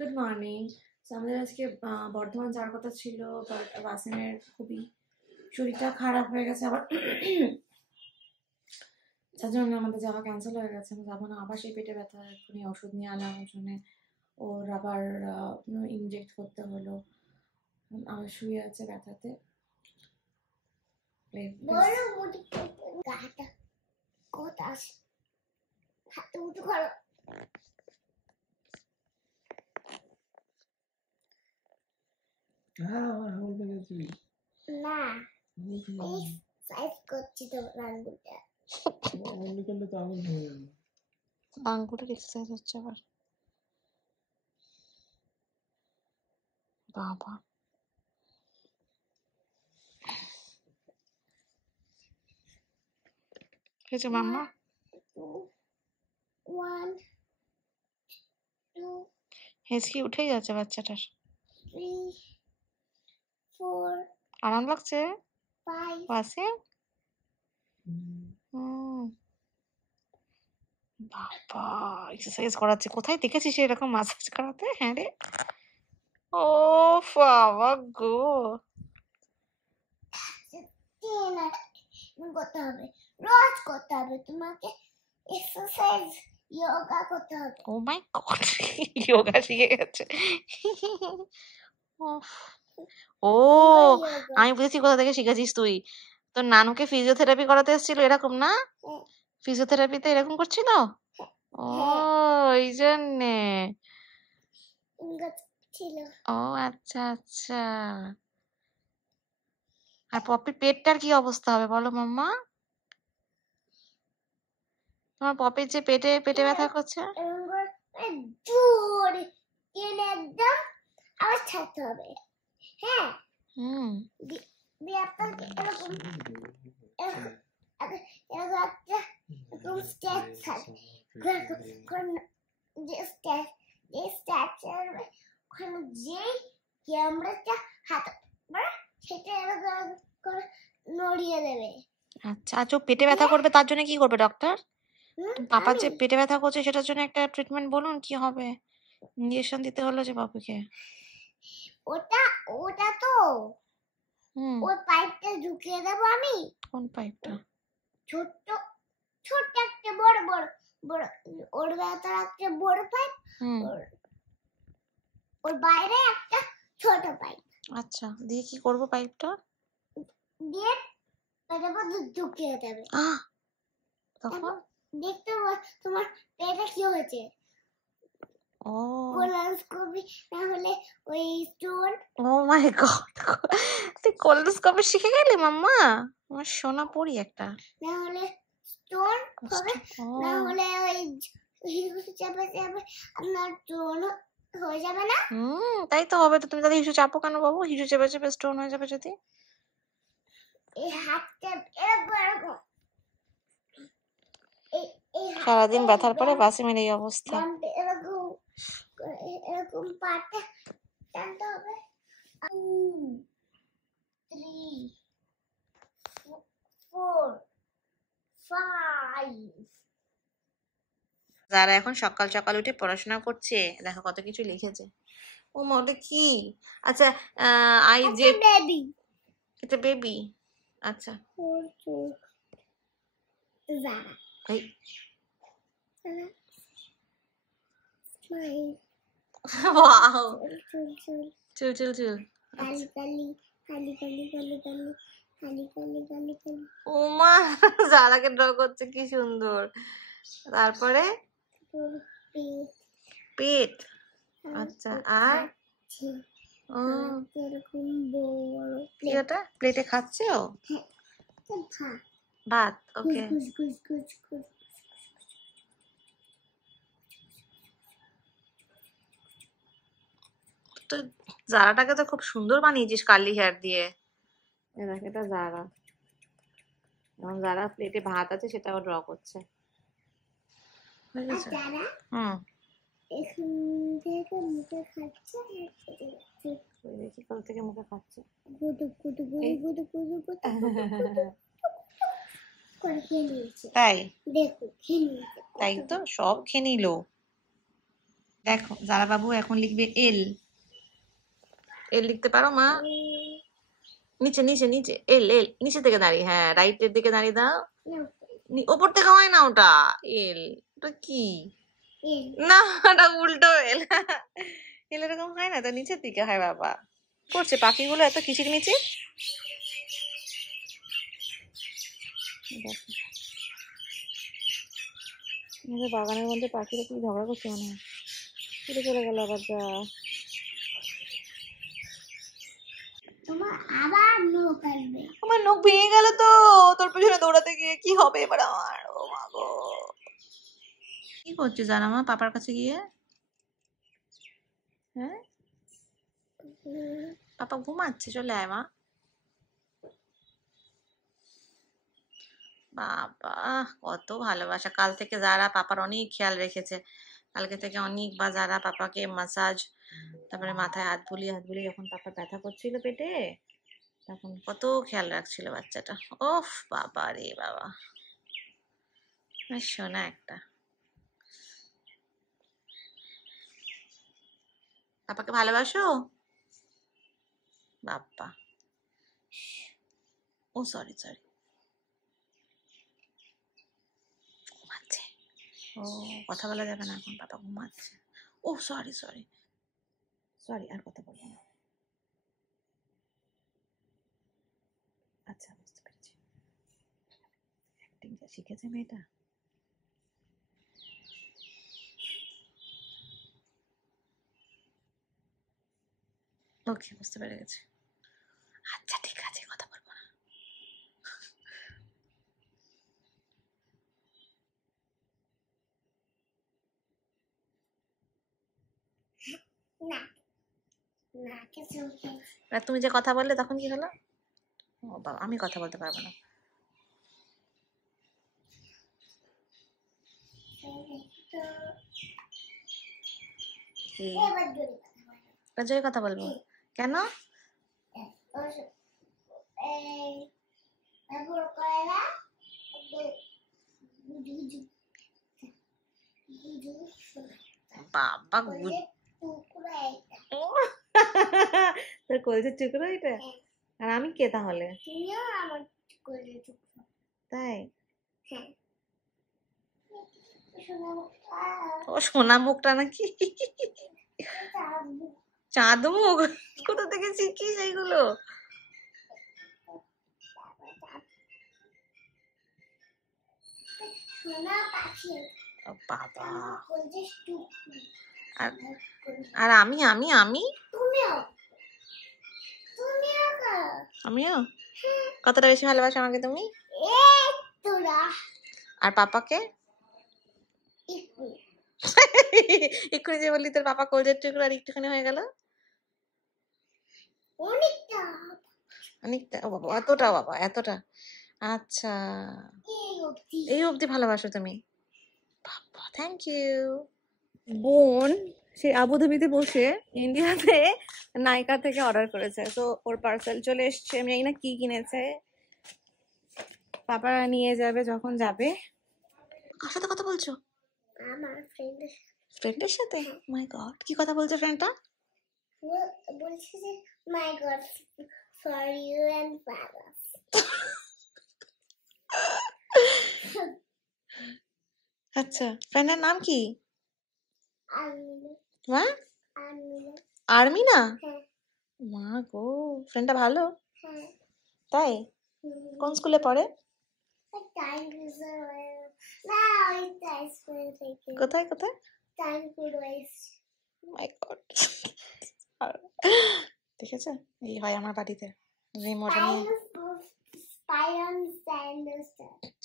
Good morning. আমাদের আজকে বর্ধমান যাওয়ার কথা ছিল, বাট ওয়াসিমের খুবই শরীরটা খারাপ হয়ে গেছে আবার, যার জন্য আমাদের যাওয়া ক্যান্সেল হয়ে গেছে। আমি যাবো না, আবার সেই পেটে ব্যথা, এক্ষুনি ওষুধ নিয়ে আনার জন্য ওর আবার ইনজেক্ট করতে হলো, আবার শুয়ে আছে ব্যথাতে। আঙ্গুলের এক্সারসাইজ হচ্ছে আবার। বাবা হয়েছে মাম্মা? হেঁচকি উঠেই যাচ্ছে বাচ্চাটার। আরাম লাগছে পাশে? বাবা এক্সারসাইজ করাচ্ছে, কোথায় দেখেছিস এরকম মাসাজ করাতে? হ্যাঁ রে, ও বাবা গো। করতে হবে, রোজ করতে হবে তোমাকে এক্সারসাইজ, যোগা করতে হবে। ও মাই গড, যোগা শিখে গেছে। ও আমি বুঝেছি কোথা থেকে শিখেছিস তুই। তোর নানুকে ফিজিওথেরাপি করাতে এসেছিল এরকম না? ফিজিওথেরাপিতে এরকম করছিল? ও এই জন্যে। ও আচ্ছা আচ্ছা। আর পপির পেটটার কি অবস্থা হবে বলো মাম্মা? তোমার পপির যে পেটে পেটে ব্যথা করছে, জোর টেনে একদম আবার ছাড়তে হবে। হ্যাঁ দিয়ে আপনাকে এরকম এরকম স্ট্রেচ থাকে, যে স্ট্রেচার ওখানে যেই ক্যামেরাটা হাত সেটা এরকম করে নড়িয়ে দেবে। আচ্ছা। আচ্ছা পেটে ব্যথা করবে তার জন্য কি করবে ডক্টর? পাপার যে পেটে ব্যথা করছে সেটার জন্য একটা ট্রিটমেন্ট বলুন, কি হবে? ইনজেকশন দিতে হলো যে বাবুকে? ওটা ওটা তো ওই পাইপটা ঢুকিয়ে দেবো আমি। কোন পাইপটা? ছোট্ট ছোট্ট একটা বড় বড় বড় ওর ভেতরে একটা বড় পাইপ, ওর বাইরে একটা ছোট পাইপ। আচ্ছা দিয়ে কি করব পাইপটা? দিয়ে এটার মধ্যে ঢুকিয়ে দেবে। তখন দেখতে তোমার পেটে কি হয়েছে। ও কোলোনোস্কোপি না হলে ওই স্টোন। ও মাই গড, তুই কোলোনোস্কোপি শিখে গেলি মাম্মা? আমার সোনা পড়ি একটা। না হলে স্টোন হবে, না হলে ওই হিসু চাপে চাপে আপনার স্টোন হয়ে যাবে না? তাই তো হবে। তো তুমি তাহলে হিসু চাপো কেন বাবু? হিসু চেপে চেপে স্টোন হয়ে যাবে যদি। এই হাতটা এরকম সারাদিন ব্যথার পরে ওয়াসিমের এই অবস্থা। এরকম এরকম পাটা টানতে হবে। 3 4 5। যারা এখন সকাল সকাল উঠে পড়াশোনা করছে, দেখো কত কিছু লিখেছে। ও মা ওটা কি? আচ্ছা আই যে বেবি, এটা বেবি। আচ্ছা এই ওয়াও চুল চুল চুল। কালি কালি কালি কালি কালি কালি কালি কালি কালি কালি। ও মা যারাকে ড্র করছে কি সুন্দর। তারপরে পেট। আচ্ছা আর ও কি ওটা প্লেটে খাচ্ছে? ও ভাত। ওকে তো জারাটাকে তো খুব সুন্দর বানিয়েছিস কার্লি হেয়ার দিয়ে। দেখ এটা জারা, এখন জারা প্লেটে ভাত আছে সেটাও ড্র করছে। এখান থেকে মুখে খাচ্ছে, দেখি কোথা থেকে মুখে খাচ্ছে। গুদু গুদু গুদু গুদু গুদু গুদু করে খেয়ে নিয়েছে। তাই দেখো খেয়ে নিয়েছে। তাই তো সব খেয়ে নিল। দেখো জারা বাবু এখন লিখবে এল। এল লিখতে পারো মা? নিচে নিচে নিচে, এল এল, নিচে থেকে দাঁড়িয়ে, হ্যাঁ রাইটের দিকে দাঁড়িয়ে দাও। ওপর থেকে হয় না ওটা, এল ওটা কি না, ওটা উল্টো এল। এল এরকম হয় না তো, নিচের দিকে হয় বাবা। করছে পাখিগুলো এত কিচিরমিচির। আমাদের বাগানের মধ্যে পাখিরা কি ঝগড়া করছে মনে হয়, উড়ে চলে গেল আবার। যা তোমার আবার নখ আসবে। আমার নখ ভেঙে গেল তো তোর পেছনে দৌড়াতে গিয়ে, কি হবে এবার আমার? ও মা গো, কি করছিস জানা মা পাপার কাছে গিয়ে? হ্যাঁ পাপা ঘুমাচ্ছে, চলে আয় মা। বাবা কত ভালোবাসা, কাল থেকে যারা পাপার অনেক খেয়াল রেখেছে। কালকে থেকে অনেকবার যারা পাপাকে মাসাজ, তারপরে মাথায় হাত বুলিয়ে যখন পাপা ব্যথা করছিল পেটে, তখন কত খেয়াল রাখছিল বাচ্চাটা। ওফ বাবা রে বাবা, শোনা একটা। পাপাকে ভালোবাসো বাপ্পা? ও সরি সরি, ঘুমাচ্ছে। ও কথা বলা যাবে না এখন, পাপা ঘুমাচ্ছে। ও সরি সরি সরি, আর কথা বলবো না। আচ্ছা বুঝতে পেরেছি, অ্যাক্টিংটা শিখেছে মেয়েটা। ওকে বুঝতে পেরে গেছি। আচ্ছা ঠিক আছে, কথা বলবো না। না না কিছু আর তুমি যে কথা বললে তখন কি হলো? ও বাবা, আমি কথা বলতে পারবো না। জয় কথা বলবো কেন? বাবা তোর কলেজের টুকরো এটা? আর আমি কে তাহলে? তাই? ও সোনা মুখটা নাকি? চাঁদ মুখ? কোথা থেকে শিখিস এইগুলো? বাবা, আর আমি আমি আমি আমিও কতটা বেশি ভালোবাসো আমাকে তুমি? আর পাপাকে? এক্ষুনি যে বললি তোর পাপা কলজের টুকরো, আর একটুখানি হয়ে গেল। অনেকটা? ও বাবা এতটা? বাবা এতটা? আচ্ছা এই অবধি ভালোবাসো তুমি? বাবা থ্যাংক ইউ। বোন সে আবুধাবিতে বসে ইন্ডিয়াতে নাইকা থেকে অর্ডার করেছে, তো ওর পার্সেল চলে এসছে। আমি জানি না কি কিনেছে, পাপা নিয়ে যাবে যখন যাবে। কার সাথে কথা বলছো? আমার ফ্রেন্ডের সাথে? মাই গড, কি কথা বলছো ফ্রেন্ডটা? বলছে যে মাই গড ফর ইউ এন্ড বাবা। আচ্ছা ফ্রেন্ডের নাম কি? আর্মিনা। হ্যাঁ আর্মিনা। আর্মিনা? হ্যাঁ। মা গো, ফ্রেন্ডটা ভালো? হ্যাঁ। তাই? কোন স্কুলে পড়ে? কোথায় কোথায়? মাই গড, দেখেছো এই হয় আমার বাড়িতে, রিমোটা নিয়ে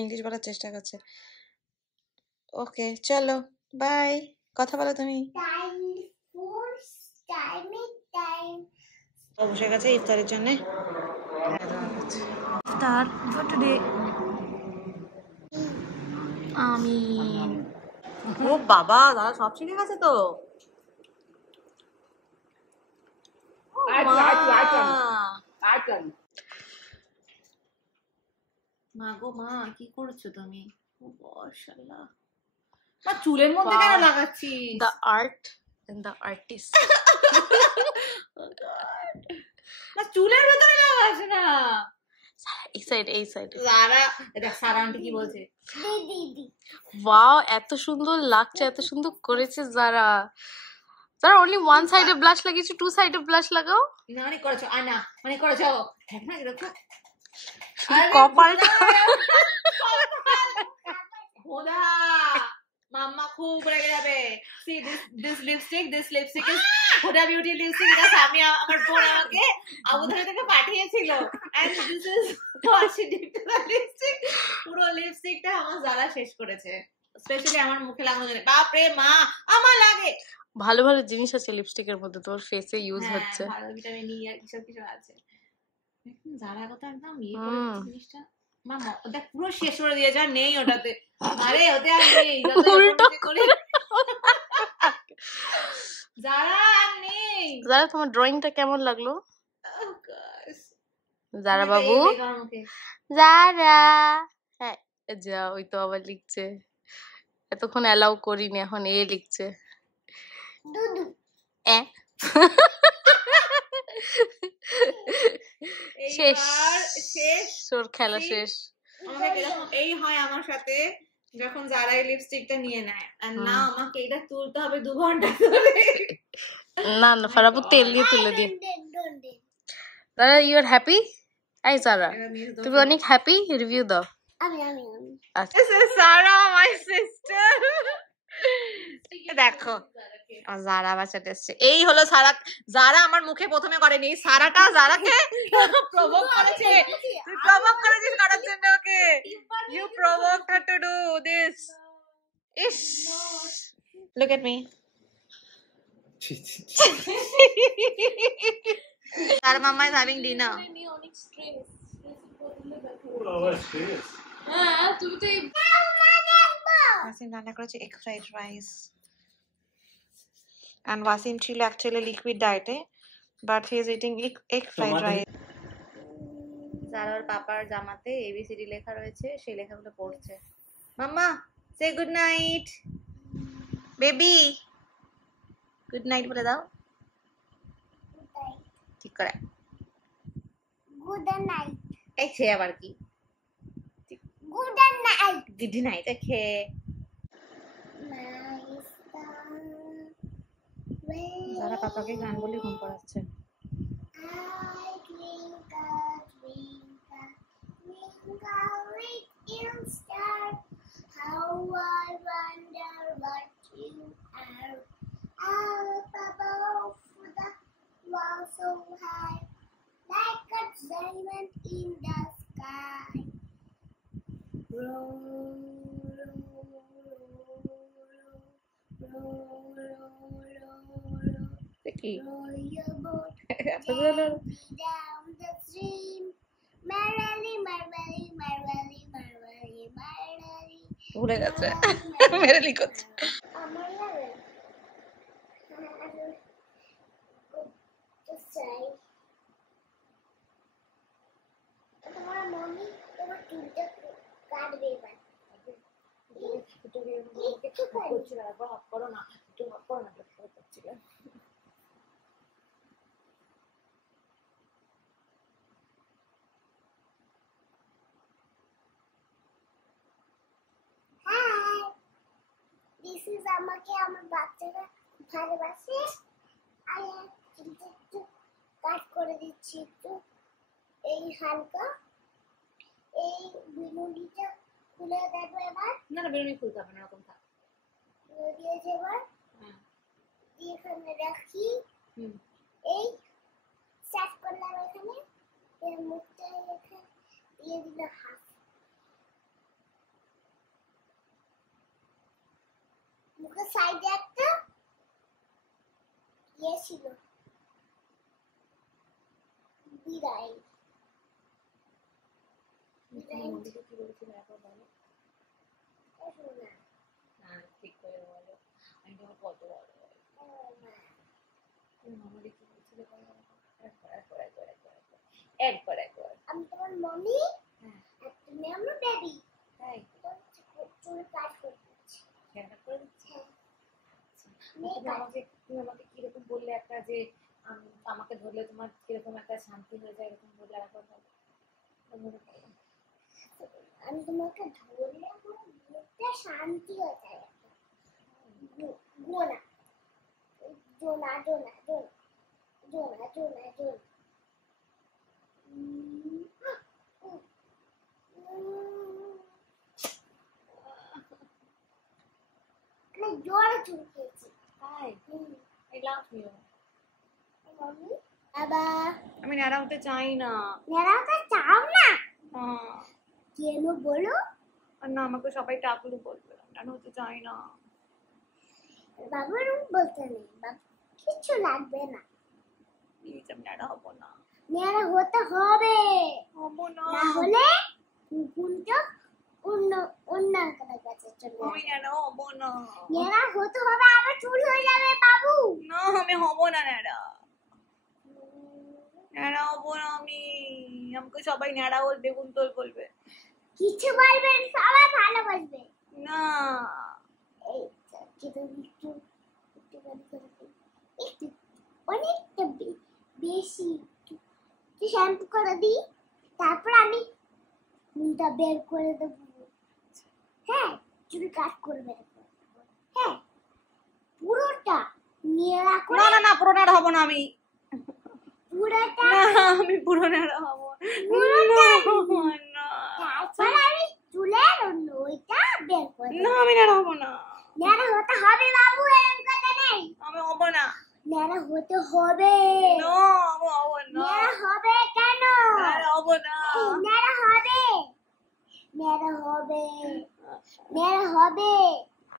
ইংলিশ বলার চেষ্টা করছে। ওকে চলো বাই, কথা বলো তুমি। বসে গেছে ইফতারের জন্য। ইফতার ফর টুডে। আমিন। ও বাবা দাদা সব শিখে গেছে তো। মা গো মা, কি করছো তুমি? ও মাশাআল্লাহ, মা চুলের মধ্যে কেন লাগাচ্ছিস? The art the artist. না চুলের ভেতরে লাগাস না। এই সাইড সারা দেখ সারা আন্টি কি বলছে। দিদি ওয়াও, এত সুন্দর লাগছে, এত সুন্দর করেছে যারা। যারা only one side blush লাগিয়েছে, two side blush লাগাও। না অনেক করেছো, আর না অনেক করেছো। দেখ না এরকম কপালটা খোদা, মাম্মা খুব রেগে যাবে। See this lipstick is Huda Beauty lipstick। এটা আমি আমার বোন আমাকে আবুধাবি থেকে পাঠিয়েছিল। And this is what she did to the lipstick। পুরো লিপস্টিকটা আমার যারা শেষ করেছে, স্পেশালি আমার মুখে লাগানোর জন্য। বাপ রে মা, আমার লাগে। ভালো ভালো জিনিস আছে লিপস্টিকের মধ্যে, তোর ফেসে ইউজ হচ্ছে। ভালো ভিটামিন ই আর কিছু কিছু আছে। যারা কথা একদম ইয়ে করে জিনিসটা মামা ওটা পুরো শেষ করে দিয়েছে, আর নেই ওটাতে। আরে ওতে আর নেই, উল্টো করে যারা আর নেই। যারা, তোমার ড্রয়িংটা কেমন লাগলো? যারা বাবু, যারা, হ্যাঁ যা, ওই তো আবার লিখছে। এতক্ষণ অ্যালাউ করিনি, এখন এ লিখছে। দুদু শেষ, শেষ তোর খেলা শেষ। এই হয় আমার সাথে যখন যারা এই লিপস্টিকটা নিয়ে নেয়, আর না আমাকে এটা তুলতে হবে 2 ঘন্টা ধরে। না না ফারাবু, তেল দিয়ে তুলে দিন। যারা, ইউ আর হ্যাপি? এই যারা, তুমি অনেক হ্যাপি, রিভিউ দাও। আমি আচ্ছা, সারা মাই সিস্টার। দেখো যারা বাচ্চাটা এসছে, এই হলো সারা। যারা আমার মুখে প্রথমে করেনি, সারাটা যারাকে প্রভোক করেছে। তুই প্রভোক করেছিস করার জন্য ওকে। You provoked her to do this. ইস, look at me. Our mama is having dinner. Wasim রান্না করেছে egg fried rice. And Wasim ছিল actually liquid diet, but he is eating egg fried rice. যারার পাপার জামাতে ABCD লেখা রয়েছে, সেই লেখাগুলো পড়ছে। মাম্মা, say good night. Baby, good night বলে দাও ঠিক করে। গুড নাইট এই সে আবার কি গুড নাইট গুড নাইট খে। যারা পাপাকে গান বলে ঘুম পাড়াচ্ছে। How I wonder what you are. Up above the wall so high, like a diamond in the sky. Roll, roll, roll, roll, কি roll your boat gently down the stream. Merrily, merrily, merrily, merrily, merrily. ভুলে গেছে মেরে লিখছে। আমার লাগে তোমার মনি তোমার চুলটা কাটবে এবার। করো না, করো না, করছিল। This is আমাকে আমার বাচ্চারা ভালোবাসে। আমি চুলটা একটু কাট করে দিচ্ছি, একটু এই হালকা এই বিনুনিটা খুলে দেবো এবার। না না বেরোনি খুলতে হবে না, এরকম থাক। খুলে দিয়েছি এবার, দিয়ে এখানে রাখি। এই সেট করলাম এখানে, এর মুখটা এখানে দিয়ে দিল হাফ। মুখের সাইডে একটা ইয়ে ছিল, বিড়াই। ঠিক করে বলো, আমি তোমার কত বড় একবার আমি তোমার মমি আর তুমি আমার ড্যাডি। তাই চুল কাট করে দিচ্ছি। করে দিচ্ছি। মেয়ে আমাকে তুমি আমাকে কিরকম বললে একটা যে আমাকে ধরলে তোমার কিরকম একটা শান্তি হয়ে যায়, এরকম বললে একবার বলো। আমি তোমাকে ধরলে আমার মুখটা শান্তি হয়ে যায়। জোনা জোনা জোনা জোনা জোনা জোনা জোনা আমি জোরে চুল খেয়েছি। তাই আই লাভ ইউ। মাম্মি আবার আমি ন্যাড়া হতে চাই না। নেড়াতে চাও না হ্যাঁ। কেন বলো? আর না, আমাকে সবাই টাকলু বলবে, ন্যাড়া হতে চাই না। বাবার বলতে নেই, বাবা কিছু লাগবে না। প্লিজ আমি ন্যাড়া হবো না। নেড়া হতে হবে, হবো না। না হলে কুকুরটা অন্য অন্য আঙ্কেলের কাছে চলে আমি যাবে। ন্যাড়া হবো না। নেড়া হতে হবে, আবার চুল হয়ে যাবে বাবু। না আমি হবো না ন্যাড়া। ন্যাড়া হবো না আমি। আমাকে সবাই ন্যাড়া বলবে, কুন্তল বলবে। কিছু বলবেন, সবাই ভালোবাসবে। না এই একটু একটু একটু করে দিই। একটু অনেকটা বেশি একটু শ্যাম্পু করে দিই, তারপর আমি চুলটা বের করে দেবো। হ্যাঁ, চুল কাট করবে, হ্যাঁ পুরোটা নেড়া করে। না না না, পুরো ন্যাড়া হবো না আমি। পুরোটা না আমি পুরো ন্যাড়া হবো পুরোটা না। তারপর আমি চুলের ওইটা বের করে না দেবো। আমি ন্যাড়া হবো না। নেড়া হতে হবে বাবু, এরকম কথা নেই। আমি হবো না। নেড়া হতে হবে। না আমি হবো না। নেড়া হবে কেন? ন্যাড়া হবো না। নেড়া হবে, নেড়া হবে, নেড়া হবে।